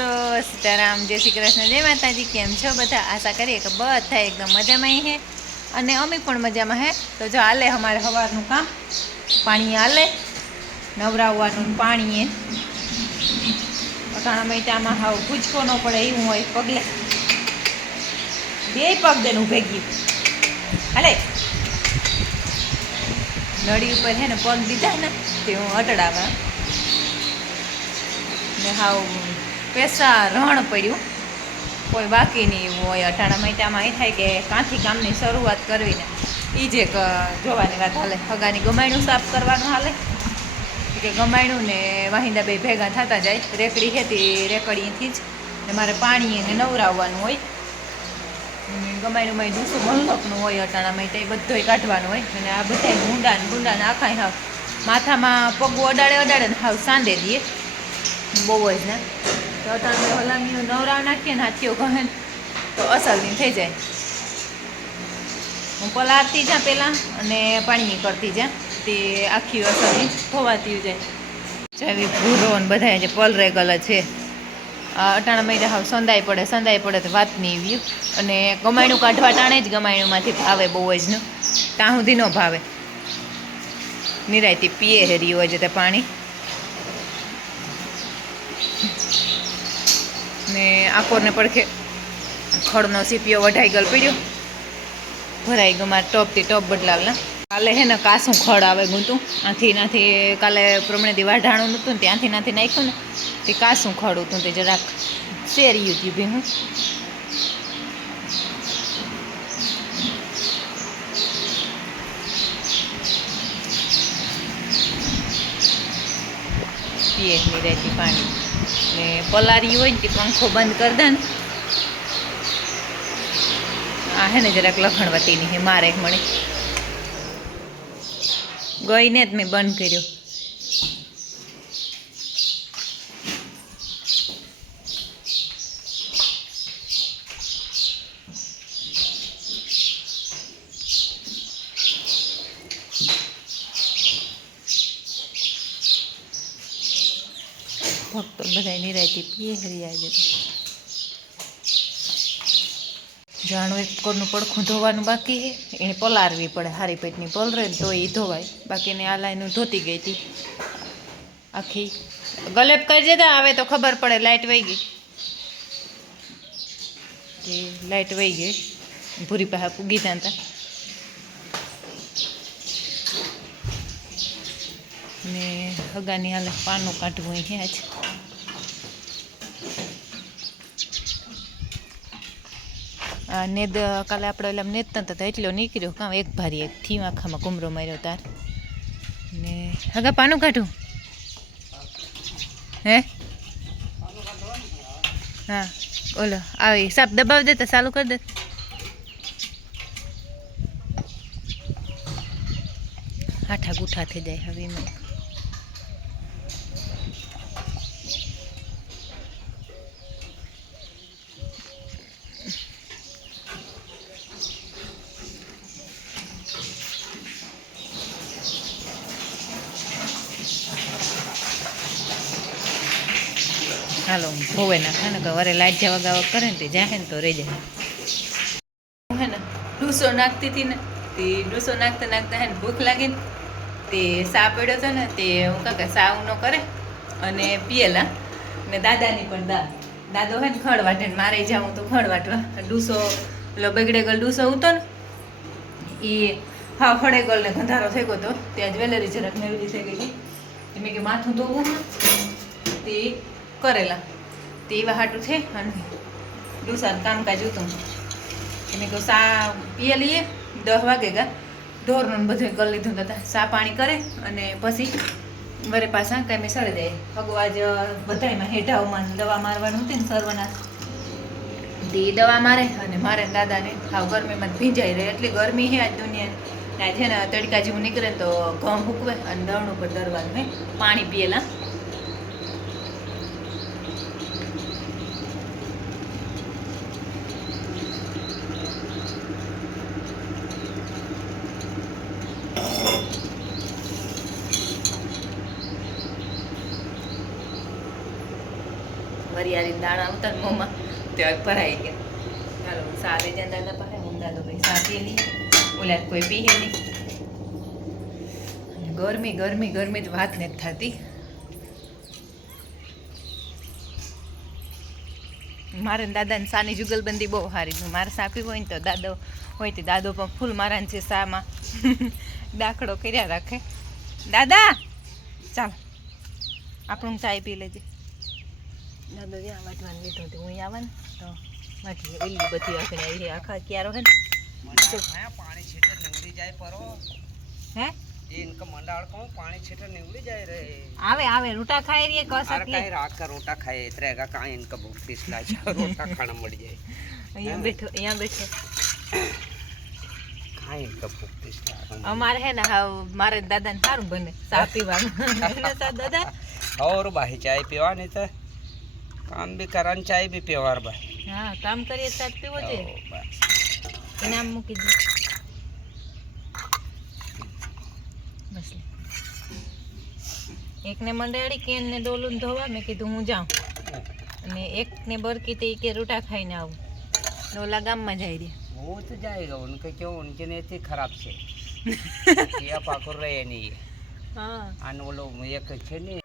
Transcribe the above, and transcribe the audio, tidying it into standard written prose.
દોસ્તો, સીતારામ, જય શ્રી કૃષ્ણ, જય માતાજી। કેમ છો બધા? આશા કરીએ કે બધા એકદમ મજામાં હે અને અમે પણ મજામાં હે। તો જો હાલે અમારે સવારનું કામ, પાણી હાલે, નવરાવવાનું પાણી અટાણા મૈટામાં હાવ ભૂચકો ન પડે એવું હોય, પગલે બે પગ દેનું ભેગી હાલે નળી ઉપર હે ને પગ દીધા ને તે હું અટડાવા ને હાવ પેસા રણ પડ્યું, કોઈ બાકી નહીં એવું હોય। અટાણા મહિનામાં એ થાય કે કાંથી કામની શરૂઆત કરવી ને એ જ એક જોવાની વાત હાલે। હગાની ગમાયણું સાફ કરવાનું હાલે કે ગમાયણું ને વાહિંદા બે ભેગા થતા જાય, રેકડી ખેતી રેકડીથી જ ને મારે પાણી એને નવરાવવાનું હોય, ગમાયણુંમાં દૂસું મલકનું હોય અટાણામાં એ બધોય કાઢવાનું હોય અને આ બધા ગુંડાને આખા હાવ માથામાં પગું અડાડે ને હાવ સાંધે દઈએ બહુ જ ને। તો અટાણે હલામીઓ નવરાવ નાખીએ ને હાથીઓ કહે તો અસલની થઈ જાય। હું પલાળતી જા પહેલાં અને પાણી કરતી જા, તે આખી અસલની ધોવાતી જાય। જેવી ભૂરો ને બધા જે પલરે ગલ છે અટાણા મહિને હાવ સંધાઈ પડે તો વાત નહીં વ્યૂ। અને ગમાયણું કાઢવા ટાણે જ ગમાયણુંમાંથી ભાવે બહુ જ ને, ત્યાં સુધી ન ભાવે, નિરાયતી પીએ હેરી હોય છે તે પાણી ને આકોરને પડખે ખડનો સીપીઓ વઢાઈ ગયેલ પીડ્યો, ભરાઈ ગયો મારે ટોપથી ટોપ બદલાવલા। કાલે હે ને કાસું ખડ આવે ગુંતું આથી કાલે પ્રમણેથી વાઢાણું નહોતું ને ત્યાંથી નાખ્યું ને તે કાસું ખડ હતું, તે જરાક શેર્યું હતું ભી હું પીએ નહીં રહેતી પાણી ને પલારી હોય ને તે પંખો બંધ કરી દે ને આ હે ને જરાક લખણવતીની હે મારે મળી ગઈને જ મેં બંધ કર્યો। ભક્તો બધા નિરાયતી પીએ હરિયા જતો જાણું એક કોરનું પડખું ધોવાનું બાકી છે, એને પલારવી પડે, હારી પેટની પલરે તો એ ધોવાય, બાકીને આ લાઈનું ધોતી ગઈ હતી આખી। ગલેપ કરી જતા આવે તો ખબર પડે લાઇટ વહી ગઈ, તે લાઇટ વહી ગઈ ભૂરી પાસે પૂગી હતા ને હગાની હાલે પાનું કાઢવું અહીંયા જ આ નેદ કાલે આપણે એટલે નેતતા હતા એટલો નીકળ્યો કામ એક ભારી એક થી આખામાં કુમરો માર્યો તાર ને હગા પાનું કાઢું હે હા ઓલો આવી સાપ દબાવી દેતા ચાલુ કરી દે આઠા ગુઠા થઈ જાય હવે એમાં હાલો ભોવે નાખે ને કે વરે લાઈટ જવા ગાવા કરે ને તે જાહે ને તો રહી જાય હે ને ડૂસો નાખતી હતી ને તે ડૂસો નાખતા હે ને ભૂખ લાગી ને તે સા પડ્યો હતો ને તે હું કાંકે સા ઉનો કરે અને પીએલા ને દાદાની પણ દાદો હે ને ખડ વાટે ને મારે જાઉં તો ખડ વાટવા ડૂસો પેલો બગડે ગલ ડૂસો હતો ને એ હા ફળે ગલ ને ગંધારો થઈ ગયો હતો, ત્યાં જ્વેલરી જરાક મેળવી થઈ ગઈ હતી, મેં કે માથું ધોવું તે કરેલા તે એવા હાટું છે અને ડૂસાનું કામકાજ હતું એને કહું સા પીએ લઈએ 10 વાગે ગા ઢોરનું બધું કરી લીધું હતા, સા પાણી કરે અને પછી વરે પાછા કાંઈ સળી દે ભગવાજ બધામાં હેઠાવમાં દવા મારવાનું હતી ને સર્વનાશ તે દવા મારે અને મારે દાદાને હાવ ગરમીમાં ભીંજાઈ રહે, એટલી ગરમી છે આજ દુનિયાની આજ છે ને તડકા જેવું નીકળે તો ઘઉં હૂકવે અને દળનું ઉપર દરવાનું હે પાણી પીએલા વરિયાળી દાણા ઉતાર મોંમાં ત્યાં ભરાઈ ગયા. ચાલો હું સા લઈ જાય દાદા પાસે, હું દાદો ભાઈ સા પી લઈએ, ઓલા કોઈ પીએ નહીં. ગરમી ગરમી ગરમી તો વાત નથી થતી. મારે દાદાને સાની જુગલબંધી બહુ સારી. મારે સાપી હોય ને તો દાદો હોય તો દાદો પણ ફૂલ મારા છે સામાં દાખલો કર્યા રાખે. દાદા ચાલો આપણું ચાય પી લેજે. દાદો જ્યાં વાટવાનું લીધું હતું હું આવે ને તો વાટી ઓલી બધી આખરે આવી આખા ક્યારો હે ને पानी छीटे निवड़ी जाए परो હે ये इनका मंडाल को पानी छीटे निवड़ी जाए रे આવે આવે રૂટા ખાઈ રહીએ કસક अरे कहीं रात का रोटा खाए इतरेगा कहाँ इनका भूख तीस ला जाए रोटा खाना मर जाए અહીંયા બેઠો कहाँ इनका भूख तीस ला અમારે હે ને હા મારે દાદાને સારું બને ચા પીવાનું એને સા દાદા और भाई चाय पीवा नहीं तो काम भी करन चाय भी पीवार भाई હા કામ કરીએ સાથ પીવો છે નામ મૂકી દે બસ લે. એકને મંડાળી કે એને ડોલું ધોવા મેં કીધું હું જાઉં અને એકને બરકી તે કે રોટા ખાઈને આવું. ડોલા ગામમાં જાય રે वो तो जाएगा उनका क्यों उनकी नीति खराब से या पाकुर रहे नहीं હા आन वो लोग एक छे नहीं